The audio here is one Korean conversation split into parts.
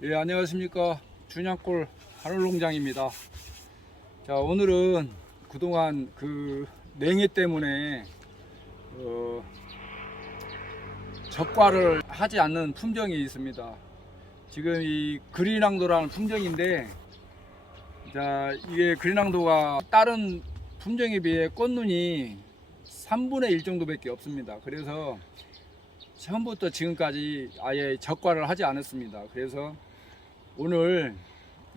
예, 안녕하십니까. 준양골 한울농장입니다. 자, 오늘은 그동안 냉해 때문에 적과를 하지 않는 품종이 있습니다. 지금 이 그린항도라는 품종인데, 자, 이게 그린항도가 다른 품종에 비해 꽃눈이 3분의 1 정도밖에 없습니다. 그래서 처음부터 지금까지 아예 적과를 하지 않았습니다. 그래서 오늘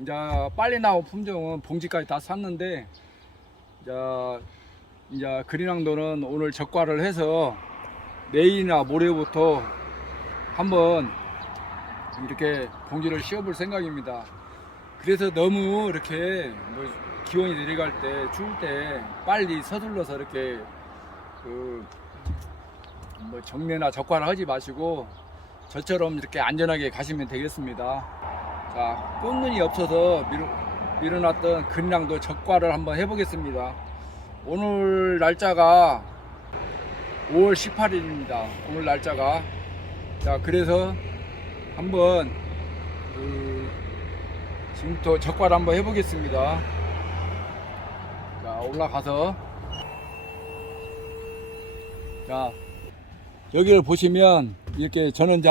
이제 빨리 나온 품종은 봉지까지 다 샀는데, 이제 그린항도는 오늘 적과를 해서 내일이나 모레부터 한번 이렇게 봉지를 씌워볼 생각입니다. 그래서 너무 이렇게 기온이 내려갈 때, 추울 때 빨리 서둘러서 이렇게 정례나 적과를 하지 마시고 저처럼 이렇게 안전하게 가시면 되겠습니다. 자, 꽃눈이 없어서 밀어놨던 그린항도 적과를 한번 해보겠습니다. 오늘 날짜가 5월 18일입니다. 오늘 날짜가. 자, 그래서 한번 지금부터 적과를 한번 해보겠습니다. 자, 올라가서, 자, 여기를 보시면 이렇게 저는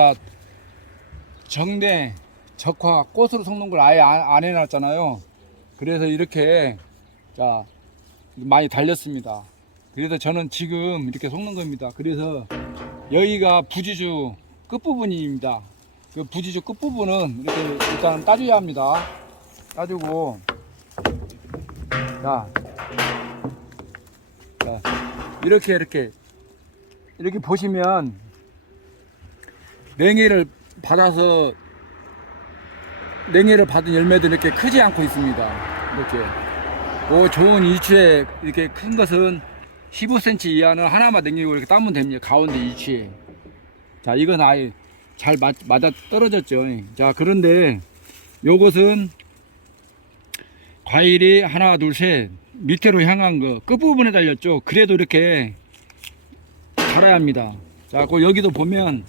정례 적화 꽃으로 섞는 걸 아예 안 해놨잖아요. 그래서 이렇게 많이 달렸습니다. 그래서 저는 지금 이렇게 섞는 겁니다. 그래서 여기가 부지주 끝부분입니다. 그 부지주 끝부분은 이렇게 일단 따줘야 합니다. 따주고, 자, 이렇게 보시면 냉해를 받은 열매들이 이렇게 크지 않고 있습니다. 이렇게 좋은 위치에 이렇게 큰 것은 15cm 이하는 하나만 남기고 이렇게 따면 됩니다. 가운데 위치에. 자, 이건 아예 잘 맞아 떨어졌죠. 자, 그런데 요것은 과일이 하나 둘 셋 밑으로 향한 거 끝부분에 달렸죠. 그래도 이렇게 달아야 합니다. 자, 여기도 보면,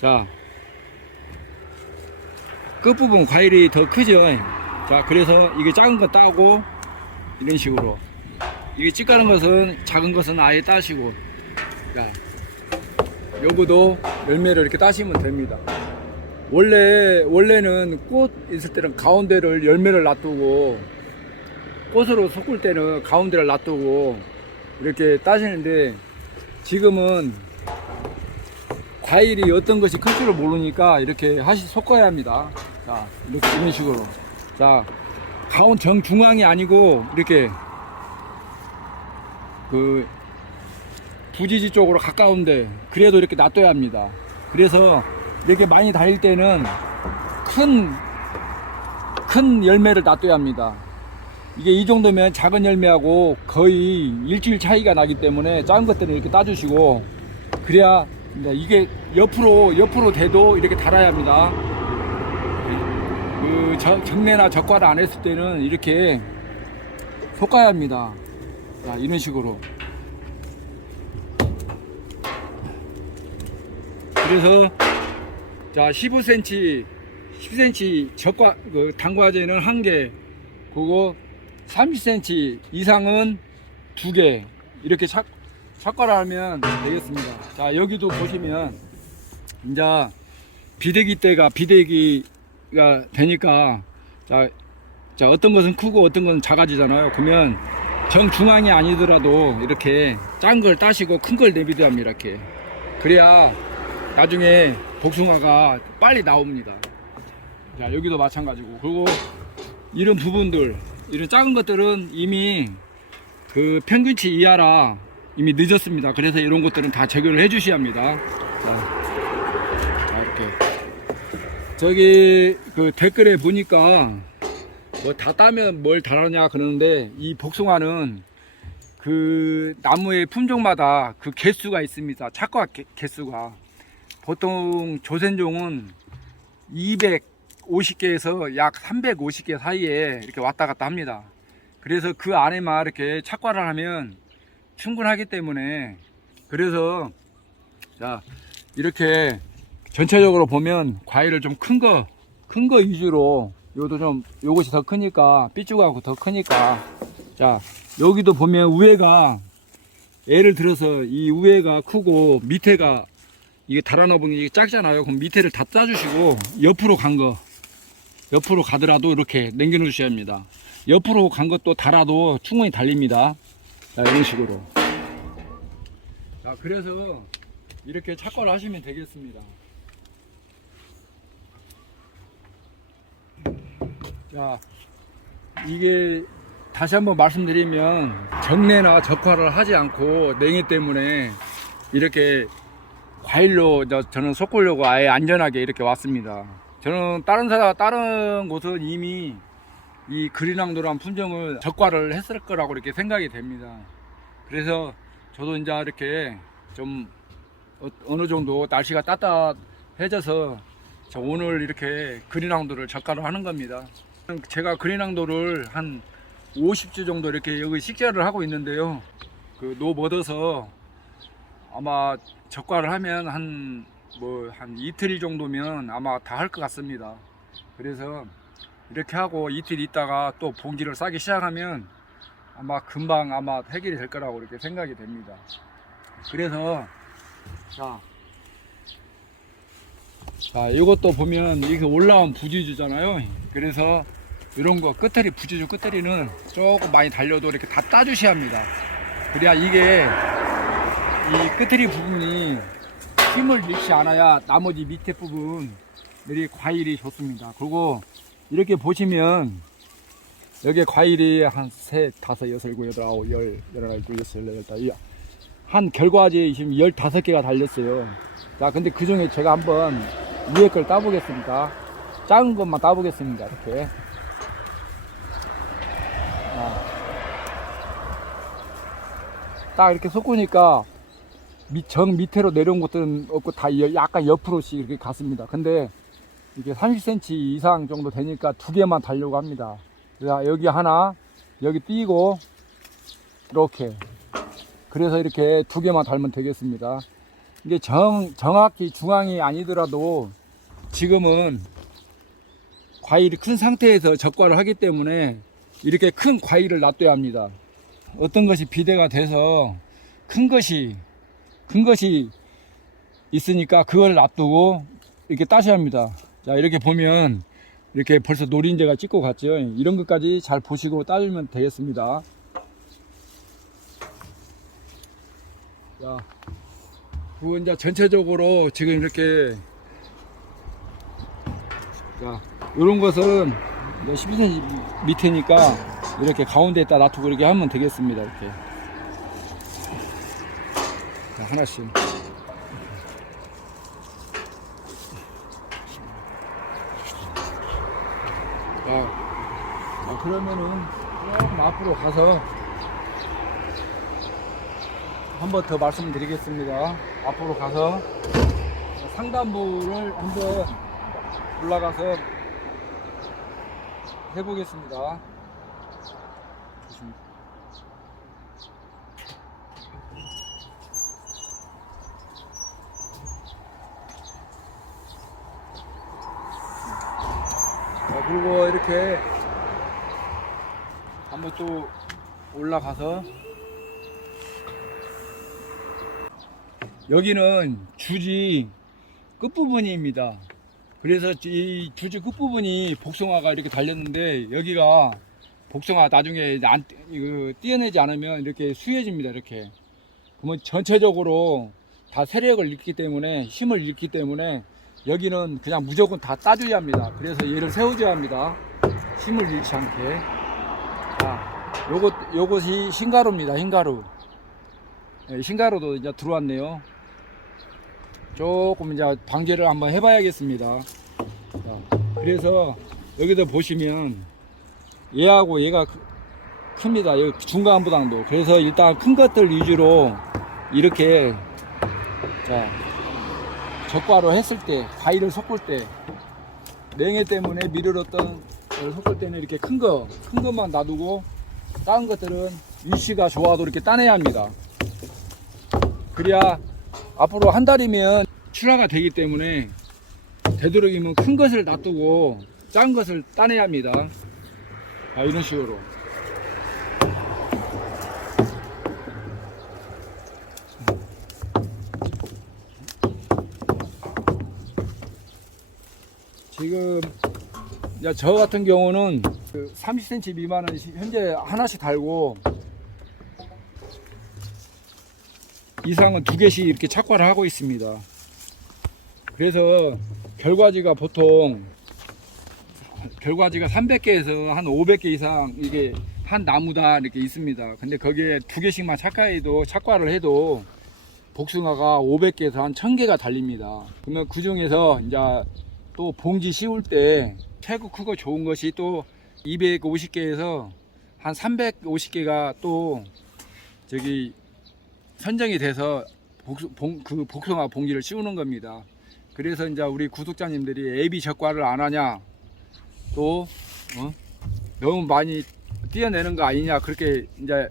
자, 끝부분 과일이 더 크죠. 자, 그래서 이게 작은 거 따고 이런 식으로, 이게 찌까는 것은, 작은 것은 아예 따시고, 자, 요거도 열매를 이렇게 따시면 됩니다. 원래는 꽃 있을 때는 가운데를 열매를 놔두고, 꽃으로 섞을 때는 가운데를 놔두고 이렇게 따시는데, 지금은 과일이 어떤 것이 클 줄을 모르니까 이렇게 섞어야 합니다. 자, 이런 식으로. 자, 정중앙이 아니고 이렇게 부지지 쪽으로 가까운데, 그래도 이렇게 놔둬야 합니다. 그래서 이렇게 많이 달릴 때는 큰 열매를 놔둬야 합니다. 이게 이 정도면 작은 열매하고 거의 일주일 차이가 나기 때문에 작은 것들은 이렇게 따주시고, 그래야 이게 옆으로 돼도 이렇게 달아야 합니다. 정례나 적과를 안 했을 때는 이렇게 섞어야 합니다. 자, 이런 식으로. 그래서 자, 10cm 적과 단과제는 1개, 그거 30cm 이상은 2개, 이렇게 착과를 하면 되겠습니다. 자, 여기도 보시면 이제 비대기가 되니까, 자, 어떤 것은 크고 어떤 것은 작아지잖아요. 그러면 정중앙이 아니더라도 이렇게 작은 걸 따시고 큰 걸 내비둬야 합니다. 이렇게. 그래야 나중에 복숭아가 빨리 나옵니다. 자, 여기도 마찬가지고. 그리고 이런 부분들, 이런 작은 것들은 이미 평균치 이하라 이미 늦었습니다. 그래서 이런 것들은 다 제거를 해 주셔야 합니다. 자, 이렇게. 저기 댓글에 보니까 다 따면 뭘 달하냐 그러는데, 이 복숭아는 나무의 품종마다 개수가 있습니다. 착과 개수가. 보통 조센종은 250개에서 약 350개 사이에 이렇게 왔다 갔다 합니다. 그래서 그 안에만 이렇게 착과를 하면 충분하기 때문에, 그래서 자, 이렇게 전체적으로 보면 과일을 좀 큰 큰 거 위주로, 요것도 좀, 요것이 더 크니까, 삐죽하고 더 크니까. 자, 여기도 보면 우회가, 예를 들어서 이 우회가 크고 밑에가 이게 달아놓은 게 작잖아요. 그럼 밑에를 다 짜주시고 옆으로 간 거, 옆으로 가더라도 이렇게 남겨놓으셔야 합니다. 옆으로 간 것도 달아도 충분히 달립니다. 자, 이런 식으로. 자, 그래서 이렇게 착과를 하시면 되겠습니다. 자, 이게 다시 한번 말씀드리면 정례나 적화를 하지 않고 냉해 때문에 이렇게 과일로 저는 섞으려고 아예 안전하게 이렇게 왔습니다. 저는 다른 곳은 이미 이 그린왕도란 품종을 적과를 했을 거라고 이렇게 생각이 됩니다. 그래서 저도 이제 이렇게 좀 어느 정도 날씨가 따뜻해져서 오늘 이렇게 그린왕도를 적과를 하는 겁니다. 제가 그린왕도를 한 50주 정도 이렇게 여기 식재를 하고 있는데요. 그 노 묻어서 아마 적과를 하면 한 이틀 정도면 아마 다 할 것 같습니다. 그래서 이렇게 하고 이틀 있다가 또 봉지를 싸기 시작하면 아마 금방 아마 해결이 될 거라고 이렇게 생각이 됩니다. 그래서 자, 이것도 보면 이게 올라온 부지주잖아요. 그래서 이런 거 끝들이 부지주 끝들이는 조금 많이 달려도 이렇게 다 따주셔야 합니다. 그래야 이게 이 끝들이 부분이 힘을 잃지 않아야 나머지 밑에 부분들이 과일이 좋습니다. 그리고 이렇게 보시면 여기 과일이 한 3, 5, 6, 7, 8, 9, 10, 11, 12, 13, 14, 한 결과지 지금 15개가 달렸어요. 자, 근데 그 중에 제가 한번 위에 걸 따보겠습니다. 작은 것만 따보겠습니다. 이렇게. 딱 이렇게 섞으니까 정 밑으로 내려온 것들은 없고 다 약간 옆으로씩 이렇게 갔습니다. 근데 이게 30cm 이상 정도 되니까 2개만 달려고 합니다. 자, 여기 하나, 여기 띄고 이렇게. 그래서 이렇게 2개만 달면 되겠습니다. 이게 정확히 중앙이 아니더라도 지금은 과일이 큰 상태에서 적과를 하기 때문에 이렇게 큰 과일을 놔둬야 합니다. 어떤 것이 비대가 돼서 큰 것이 있으니까 그걸 놔두고 이렇게 따셔야 합니다. 자, 이렇게 보면 이렇게 벌써 노린재가 찍고 갔죠. 이런 것까지 잘 보시고 따주면 되겠습니다. 자, 그리고 이제 전체적으로 지금 이렇게 자, 이런 것은 12cm 밑에니까 이렇게 가운데에다 놔두고 이렇게 하면 되겠습니다. 이렇게. 자, 하나씩. 자, 그러면은 조금 앞으로 가서 한 번 더 말씀드리겠습니다. 앞으로 가서 상단부를 한번 올라가서 해보겠습니다. 자, 그리고 이렇게 한번 또 올라가서 여기는 주지 끝부분입니다. 그래서 이 주지 끝부분이 복숭아가 이렇게 달렸는데 여기가 복숭아 나중에 이거 띄어내지 않으면 이렇게 수해집니다. 이렇게. 그러면 전체적으로 다 세력을 잃기 때문에 힘을 잃기 때문에 여기는 그냥 무조건 다 따줘야 합니다. 그래서 얘를 세워줘야 합니다. 힘을 잃지 않게. 자, 요것이 흰가루입니다. 흰가루. 네, 흰가루도 이제 들어왔네요. 조금 이제 방제를 한번 해봐야겠습니다. 자, 그래서 여기도 보시면 얘하고 얘가 큽니다. 여기 중간부당도. 그래서 일단 큰 것들 위주로 이렇게 자, 적과로 했을 때, 과일을 섞을 때, 냉해 때문에 미르렀던 걸 섞을 때는 이렇게 큰 것만 놔두고 작은 것들은 위치가 좋아도 이렇게 따내야 합니다. 그래야 앞으로 한 달이면 출하가 되기 때문에 되도록이면 큰 것을 놔두고 작은 것을 따내야 합니다. 이런 식으로. 지금 저 같은 경우는 30cm 미만은 현재 하나씩 달고 이상은 2개씩 이렇게 착과를 하고 있습니다. 그래서 결과지가 보통 결과지가 300개에서 한 500개 이상 이게 한 나무다 이렇게 있습니다. 근데 거기에 2개씩만 착과를 해도 복숭아가 500개에서 한 1000개가 달립니다. 그러면 그 중에서 이제 또 봉지 씌울 때 최고 크고 좋은 것이 또 250개에서 한 350개가 또 저기 선정이 돼서 그 복숭아 봉지를 씌우는 겁니다. 그래서 이제 우리 구독자님들이 애비 적과를 안 하냐, 또 너무 많이 띄어내는 거 아니냐, 그렇게 이제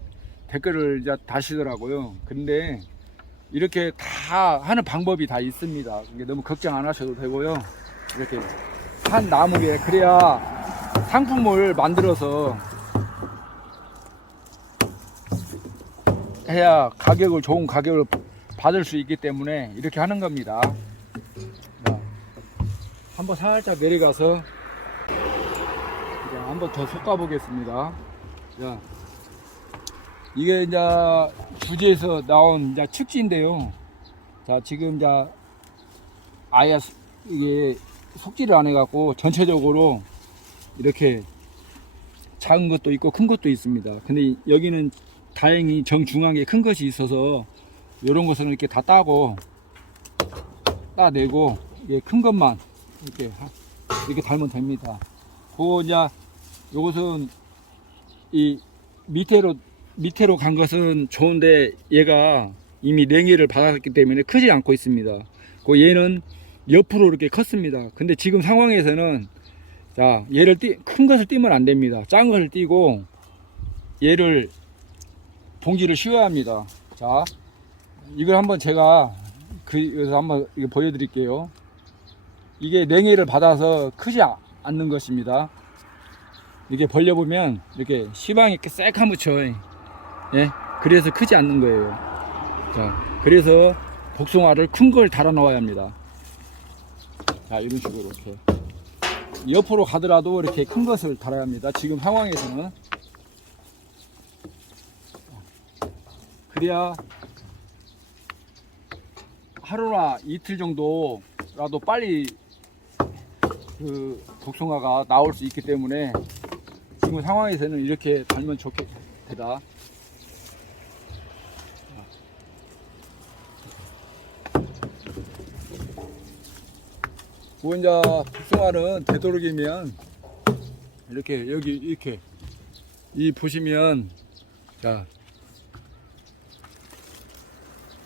댓글을 이제 다시더라고요. 근데 이렇게 다 하는 방법이 다 있습니다. 너무 걱정 안 하셔도 되고요. 이렇게 한 나무에 그래야 상품을 만들어서 해야 좋은 가격을 받을 수 있기 때문에 이렇게 하는 겁니다. 한번 살짝 내려가서 한번 더 섞어 보겠습니다. 이게 이제 주지에서 나온 이제 측지인데요. 지금 이제 아예 이게 속지를 안 해갖고 전체적으로 이렇게 작은 것도 있고 큰 것도 있습니다. 근데 여기는 다행히 정중앙에 큰 것이 있어서 이런 것은 이렇게 다 따내고 이게 큰 것만 이렇게 달면 됩니다. 그거 이제 요것은 이 밑으로 간 것은 좋은데 얘가 이미 냉해를 받았기 때문에 크지 않고 있습니다. 얘는 옆으로 이렇게 컸습니다. 근데 지금 상황에서는 얘를 큰 것을 띄면 안 됩니다. 작은 것을 띄고 얘를 봉지를 씌워야 합니다. 이걸 한번 제가 그래서 한번 이거 보여드릴게요. 이게 냉해를 받아서 크지 않는 것입니다. 이렇게 벌려보면 이렇게 시방이 이렇게 새카무쳐. 그래서 크지 않는 거예요. 그래서 복숭아를 큰 걸 달아 넣어야 합니다. 이런 식으로 이렇게 옆으로 가더라도 이렇게 큰 것을 달아야 합니다. 지금 상황에서는 그래야 하루나 이틀 정도라도 빨리 그 복숭아가 나올 수 있기 때문에 지금 상황에서는 이렇게 달면 좋겠다. 이제 복숭아는 되도록이면 이렇게 여기 이렇게 보시면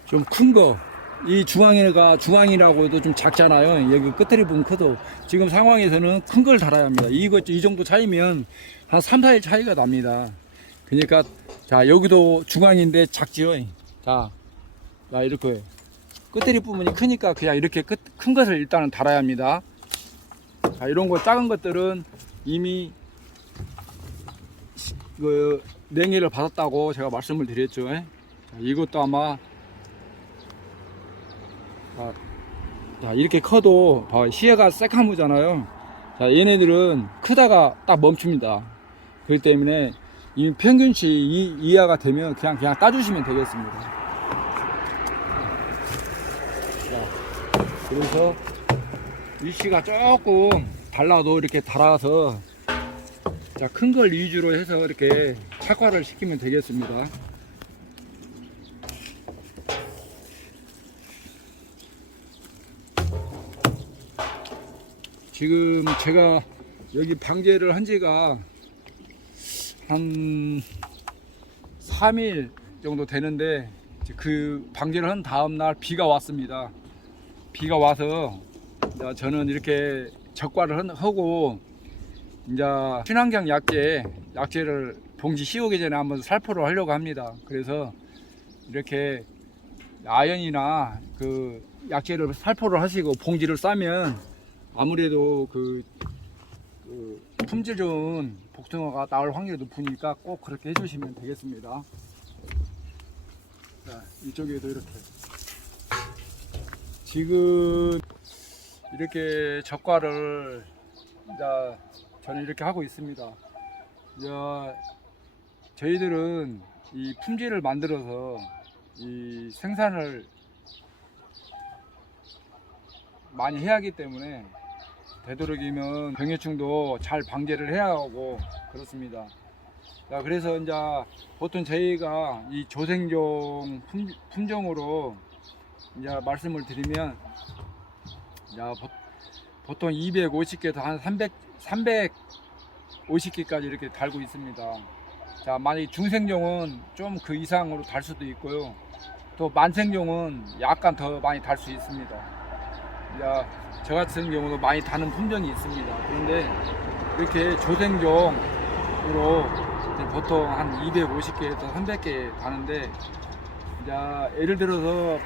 좀 큰 거, 이 중앙이라고 해도 좀 작잖아요. 여기 끝에 보면 커도 지금 상황에서는 큰 걸 달아야 합니다. 이 정도 차이면 한 3, 4일 차이가 납니다. 그러니까 여기도 중앙인데 작지요. 이렇게 끝에 부분이 크니까 그냥 이렇게 큰 것을 일단은 달아야 합니다. 이런 거 작은 것들은 이미 그 냉해를 받았다고 제가 말씀을 드렸죠. 이것도 아마 이렇게 커도 시야가 새카무잖아요. 얘네들은 크다가 딱 멈춥니다. 그렇기 때문에 이 평균치 이하가 되면 그냥 따주시면 되겠습니다. 그래서 위치가 조금 달라도 이렇게 달아서 큰 걸 위주로 해서 이렇게 착화를 시키면 되겠습니다. 지금 제가 여기 방제를 한 지가 한 3일 정도 되는데 그 방제를 한 다음날 비가 왔습니다. 비가 와서 저는 이렇게 적과를 하고 이제 친환경 약재를 봉지 씌우기 전에 한번 살포를 하려고 합니다. 그래서 이렇게 아연이나 그 약재를 살포를 하시고 봉지를 싸면 아무래도 그 품질 좋은 복숭아가 나올 확률이 높으니까 꼭 그렇게 해주시면 되겠습니다. 자, 이쪽에도 이렇게 지금 이렇게 적과를 이제 저는 이렇게 하고 있습니다. 이제 저희들은 이 품질을 만들어서 이 생산을 많이 해야 하기 때문에 되도록이면 병해충도 잘 방제를 해야 하고 그렇습니다. 자, 그래서 이제 보통 저희가 이 조생종 품종으로 이제 말씀을 드리면 이제 보통 250개에서 한 350개까지 이렇게 달고 있습니다. 자, 만약에 중생종은 좀 그 이상으로 달 수도 있고요. 또 만생종은 약간 더 많이 달 수 있습니다. 저 같은 경우도 많이 다는 품종이 있습니다. 그런데 이렇게 조생종으로 보통 한 250개에서 300개 다는데, 이제 예를 들어서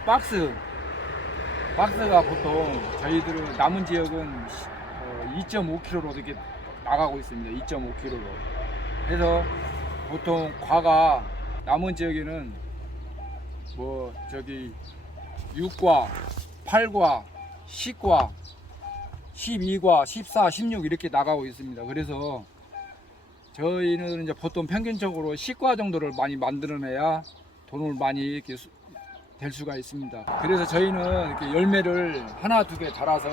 박스가 보통 저희들은 남은 지역은 2.5kg로 이렇게 나가고 있습니다. 2.5kg로. 그래서 보통 과가 남은 지역에는 뭐 저기 6과, 8과, 10과, 12과, 14, 16 이렇게 나가고 있습니다. 그래서 저희는 이제 보통 평균적으로 10과 정도를 많이 만들어내야 돈을 많이 이렇게 될 수가 있습니다. 그래서 저희는 이렇게 열매를 하나, 두 개 달아서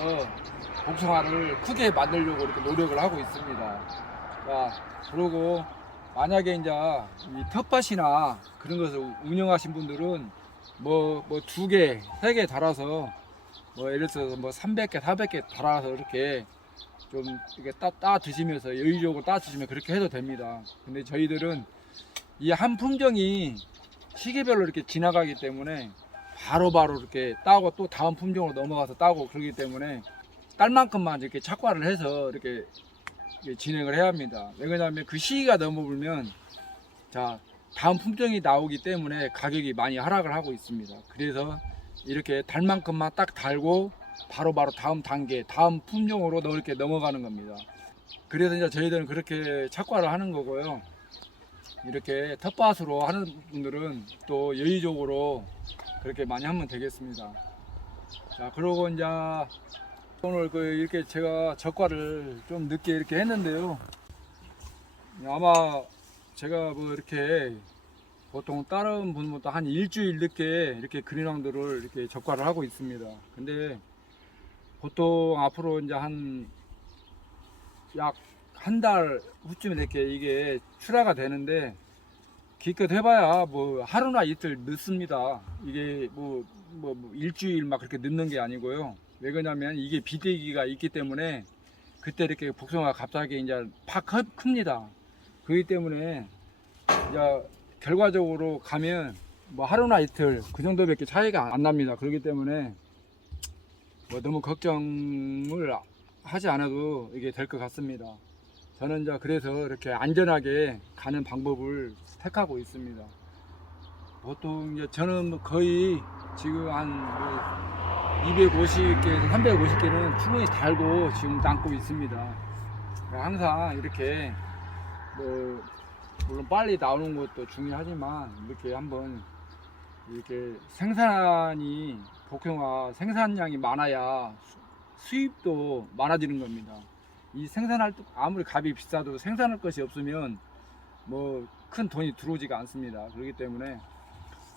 복숭아를 크게 만들려고 이렇게 노력을 하고 있습니다. 자, 그리고 만약에 이제 이 텃밭이나 그런 것을 운영하신 분들은 뭐 두 개, 세 개 달아서 뭐 예를 들어서 뭐 300개, 400개 달아서 이렇게 좀 이렇게 따 드시면서 여유적으로 따 드시면 그렇게 해도 됩니다. 근데 저희들은 이 한 품종이 시기별로 이렇게 지나가기 때문에 바로바로 이렇게 따고 또 다음 품종으로 넘어가서 따고 그러기 때문에 딸 만큼만 이렇게 착과를 해서 이렇게 진행을 해야 합니다. 왜냐하면 그 시기가 넘어불면 자, 다음 품종이 나오기 때문에 가격이 많이 하락을 하고 있습니다. 그래서 이렇게 달 만큼만 딱 달고 바로바로 다음 단계, 다음 품종으로 이렇게 넘어가는 겁니다. 그래서 이제 저희들은 그렇게 착과를 하는 거고요. 이렇게 텃밭으로 하는 분들은 또 여유적으로 그렇게 많이 하면 되겠습니다. 자, 그러고 이제 오늘 이렇게 제가 적과를 좀 늦게 이렇게 했는데요. 아마 제가 뭐 이렇게 보통 다른 분보다 한 일주일 늦게 이렇게 그린왕도를 이렇게 적과를 하고 있습니다. 근데 보통 앞으로 이제 약 한 달 후쯤에 이렇게 이게 출하가 되는데, 기껏 해봐야 뭐 하루나 이틀 늦습니다. 이게 뭐 일주일 막 그렇게 늦는 게 아니고요. 왜 그러냐면 이게 비대기가 있기 때문에 그때 이렇게 복숭아가 갑자기 이제 팍 큽니다. 그렇기 때문에 이제 결과적으로 가면 뭐 하루나 이틀 그 정도밖에 차이가 안 납니다. 그렇기 때문에 뭐 너무 걱정을 하지 않아도 이게 될 것 같습니다. 저는 이제 그래서 이렇게 안전하게 가는 방법을 택하고 있습니다. 보통 이제 저는 거의 지금 한 250개에서 350개는 충분히 달고 지금 담고 있습니다. 항상 이렇게 뭐 물론 빨리 나오는 것도 중요하지만 이렇게 한번 이렇게 생산이 복숭아 생산량이 많아야 수입도 많아지는 겁니다. 이 생산할 때 아무리 값이 비싸도 생산할 것이 없으면 뭐 큰 돈이 들어오지가 않습니다. 그렇기 때문에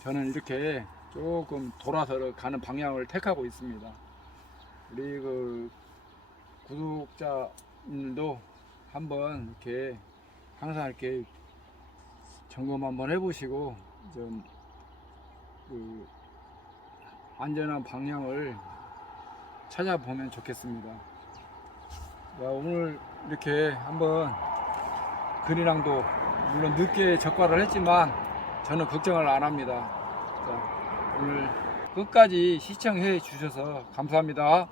저는 이렇게 조금 돌아서 가는 방향을 택하고 있습니다. 우리 그 구독자님들도 한번 이렇게 항상 이렇게 점검 한번 해보시고 좀 그 안전한 방향을 찾아보면 좋겠습니다. 자, 오늘 이렇게 한번 그린왕도 물론 늦게 적과를 했지만 저는 걱정을 안 합니다. 자, 오늘 끝까지 시청해 주셔서 감사합니다.